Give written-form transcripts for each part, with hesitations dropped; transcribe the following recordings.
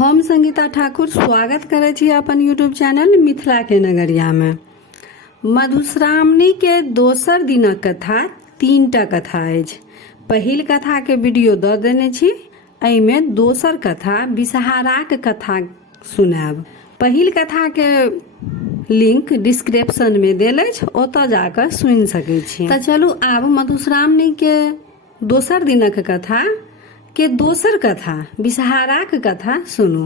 हम संगीता ठाकुर स्वागत करे छी अपन यूट्यूब चैनल मिथिला के नगरिया में। मधुश्रावणी के दोसर दिनक कथा 3टा कथा अछि। पहिल कथा के वीडियो दऽ देने छी, एहिमे दोसर कथा विषहाराक कथा सुनाब। पहिल कथा के लिंक डिस्क्रिप्शन में देल अछि, ओतऽ जाकर सुनि सकै छी। तऽ चलू आब मधुश्रावणी के दोसर दिनक कथा के दोसर कथा विषहाराक कथा सुनू।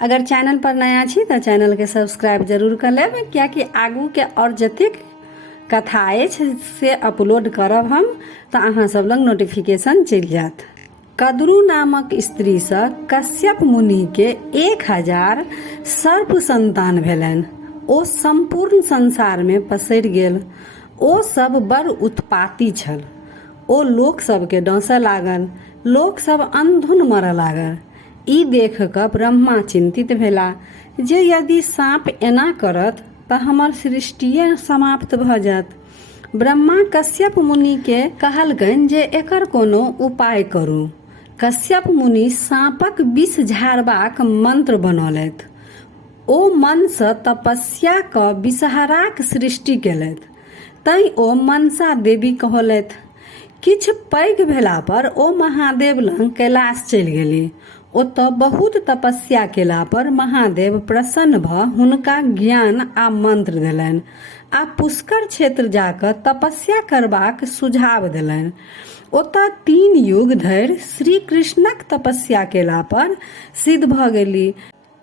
अगर चैनल पर नया छी तऽ चैनल के सब्सक्राइब जरूर कर लेब, कियाकि आगू के और जतेक कथा अछि से अपलोड करब हम तऽ अहाँ सब लग नोटिफिकेशन चलि जायत। कद्रू नामक स्त्री से कश्यप मुनि के 1000 सर्प संतान भेलनि। ओ संपूर्ण संसार में पसरि गेल। ओ सब बड़ उत्पाती छल। ओ लोक सबके डांसऽ लागल। लोक सब अंधुन मरऽ लागल। ई देख कऽ ब्रह्मा चिंतित भेला जे यदि साँप एना करत तऽ हमर सृष्टिए समाप्त भऽ जायत। ब्रह्मा कश्यप मुनि के कहलकनि जे एकर कोनो उपाय करू। कश्यप मुनि साँपक विष झाड़बाक मंत्र बनौलथि। ओ मन सँ तपस्या कऽ विषहाराक सृष्टि केलथि। तैं ओ मनसा देवी कहलथि। किछ पैघ भेला पर ओ महादेव लग कैलाश चलि गेली। ओतऽ बहुत तपस्या केला पर महादेव प्रसन्न भऽ हुनका ज्ञान आ मंत्र देलनि आ पुष्कर क्षेत्र जाकऽ तपस्या करबाक सुझाव देलनि। ओतऽ 3 युग धरि श्री कृष्णक तपस्या केला पर सिद्ध भऽ गेली।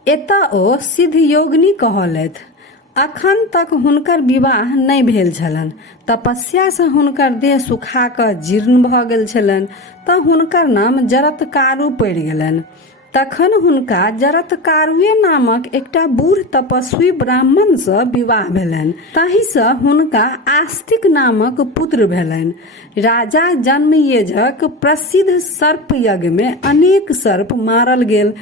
एतऽ ओ सिद्ध योगिनी कहलथि। अखन तक हुनकर विवाह नहि भेल छलनि। तपस्या से हुनकर देह सुखा कऽ जीर्ण भऽ गेल छलनि तऽ हुनकर नाम जरत्कारु पड़ि गेलनि। तखन हुनका जरत्कारुए नामक एकटा बूढ़ तपस्वी ब्राह्मण सँ विवाह भेलनि। ताहि सँ हुनका आस्तिक नामक पुत्र भेलनि। राजा जन्मेजयक प्रसिद्ध सर्प यज्ञ में अनेक सर्प मारल गेल,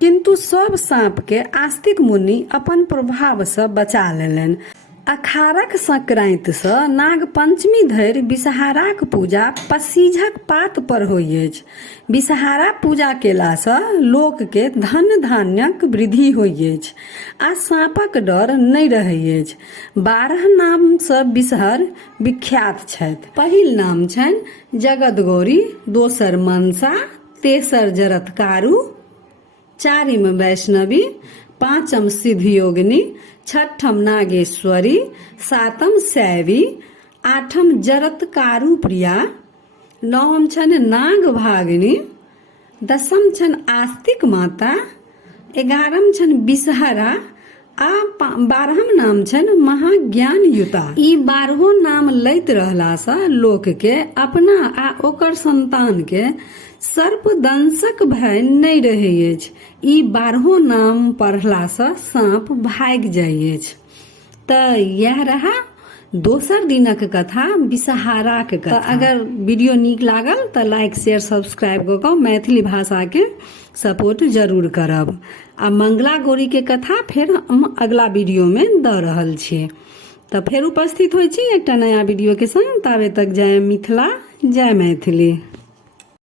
किंतु सब साँप के आस्तिक मुनि अपन प्रभाव सँ बचा लेलनि। अखाड़क संक्रांति सँ नाग पंचमी धरि विषहाराक पूजा पसीझक पात पर होइत अछि। विषहारा पूजा केला सँ लोक के धन धान्यक वृद्धि होइत अछि आ साँपक डर नहि रहैत अछि। 12 नाम सँ विषहर विख्यात छथि। पहिल नाम छनि जगदगौरी, दोसर मनसा, तेसर जरत्कारु, चारिम वैष्णवी, पाँचम सिद्धयोगिनी, छठम नागेश्वरी, सातम शैवी, आठम जरत्कारु प्रिया, नवम छनि नागभागिनी, दसम छनि आस्तिक माता, 11म छनि विषहरा आ 12म नाम छनि महाज्ञानयुता। ई 12 नाम लैत रहला सँ लोक के अपना आ ओकर संतान के सर्पदंशक भय नहि रहै अछि। ई 12 नाम पढ़ला सँ साँप भागि जाइ अछि। तऽ यह रहा दोसर दिनक कथा विषहाराक कथा। अगर वीडियो नीक लागल तऽ लाइक शेयर सब्सक्राइब कऽ कऽ मैथिली भाषा के सपोर्ट जरूर करब। आ मंगला गौरी के कथा फेर हम अगला वीडियो में दऽ रहल छी। तऽ फेर उपस्थित होइ छी एकटा नया वीडियो के संग। ताबे तक जय मिथिला, जय मैथिली।